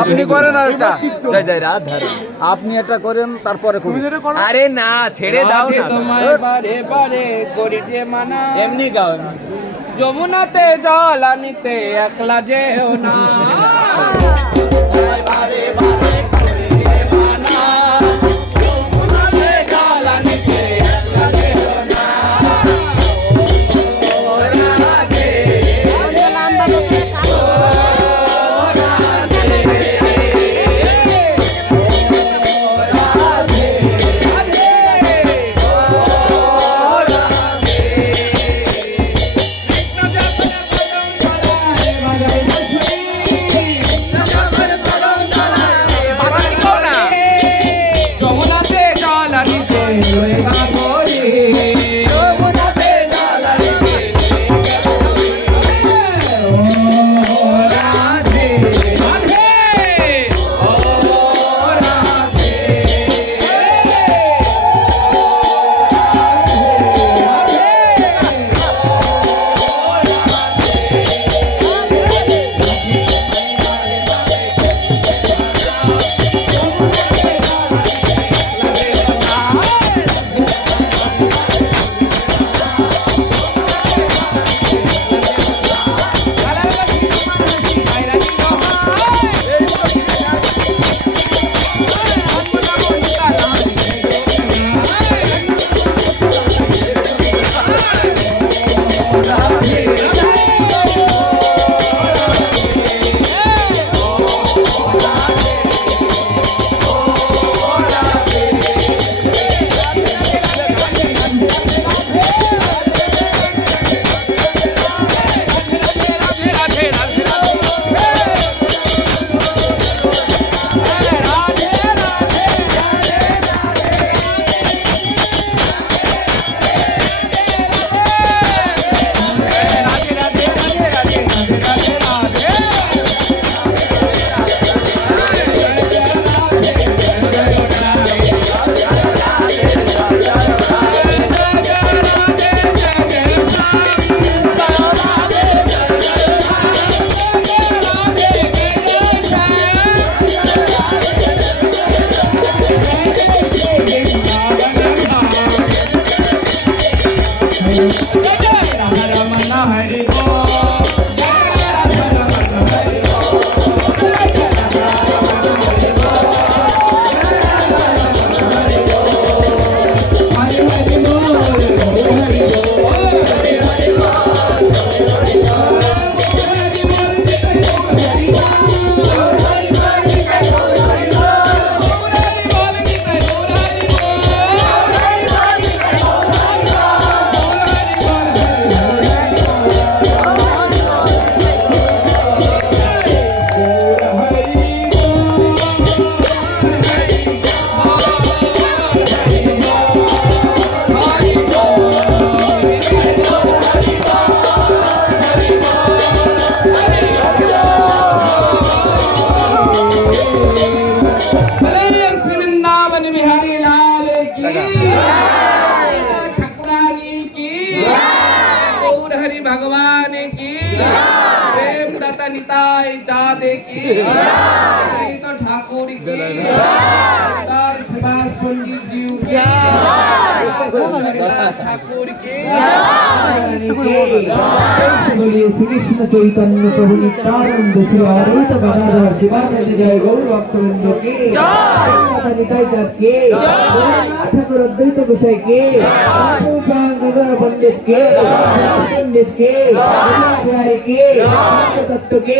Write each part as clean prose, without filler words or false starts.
আপনি করেন আর এটা আপনি এটা করেন তারপরে আরে না ছেড়ে দাও না তোমায় বারে বারে করি যে মানা এমনি গাও যমুনাতে জল আনিতে একলা যেও না বারে বারে করি যে মানা যমুনাতে জল আনিতে একলা যেও না भगवान की प्रेम दाता निताई चाँदे की तो ठाकुर की सुभाष पंडित जी ठाकुर की बोलिए श्री कृष्ण चैतन्य प्रभु नित्यानंद श्री अद्वैत गदाधर शिवानंद जय गौर भक्तवृंद की निताई चाँद के ठाकुर अद्वैत विषय के पंडित के पंडित के तत्व के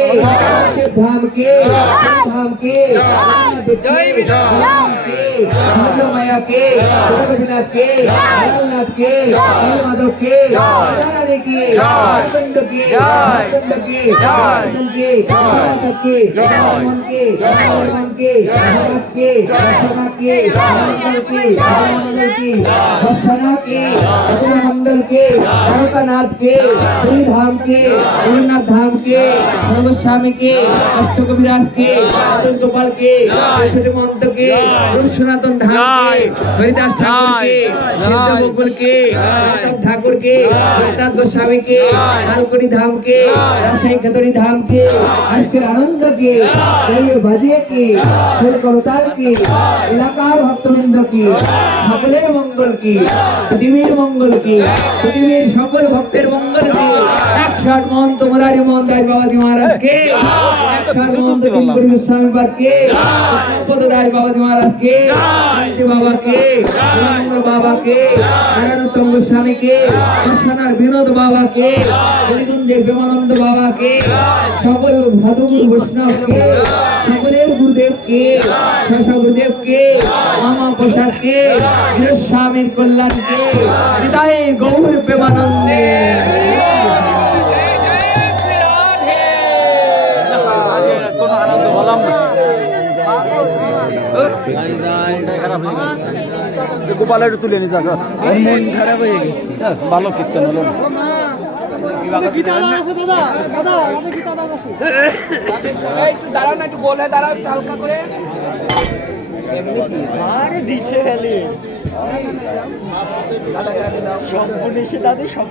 धाम के जय माया के गोपीनाथ के लालनाथ के माधव के रानी के कंड के कंड के के के मन के मन के भगत के सभा के मंडल के मंडल की भसना के मंडल के नाथ के श्री धाम के नाथ धाम के গোস্বামীকে, অষ্টকবিরাজকে, আতুল গোপালকে, ঐশ্বরী মহন্তকে, রূপ সনাতন ধামকে, হরিদাস ঠাকুরকে, সিদ্ধ বকুলকে, প্রতাপ ঠাকুরকে, লোকনাথ গোস্বামীকে, লালকুড়ি ধামকে, রাজশাহী খেতড়ি ধামকে, আজকের আনন্দকে, জয় বাজিয়েকে, ফুল করতালকে, এলাকার ভক্তবৃন্দকে, সকলের মঙ্গল কি, পৃথিবীর মঙ্গল কি, পৃথিবীর সকল ভক্তের মঙ্গল কি, 108 মহন্ত মুরারি মোহন দাস বাবাজি মহারাজকে, 108 মহন্ত কিঙ্করি গোস্বামী পাদকে, কৃষ্ণপদ দাস বাবাজি মহারাজকে, শান্তি বাবাকে, বিনন্দ বাবাকে, নারায়ণোত্তম গোস্বামীকে, কৃষ্ণার বিনোদ বাবাকে, হরিকুঞ্জের প্রেমানন্দ বাবাকে, সকল সাধুগুরু বৈষ্ণবকে, সকলের গুরুদেবকে, শশা গুরুদেবকে, মামা প্রসাদকে, গৃহস্বামীর কল্যাণকে, পিতায়ে গৌর প্রেমানন্দে। কোনো আনন্দ হলাম না গোপাল একটু তুলে নিয়ে যাস মন খারাপ হয়ে গেছে ভালো কীর্তন হলো না একটু দাঁড়ান, একটু গোলে দাঁড়াও, একটু হালকা করে। আরে দিচ্ছে খালি সব দাদু সব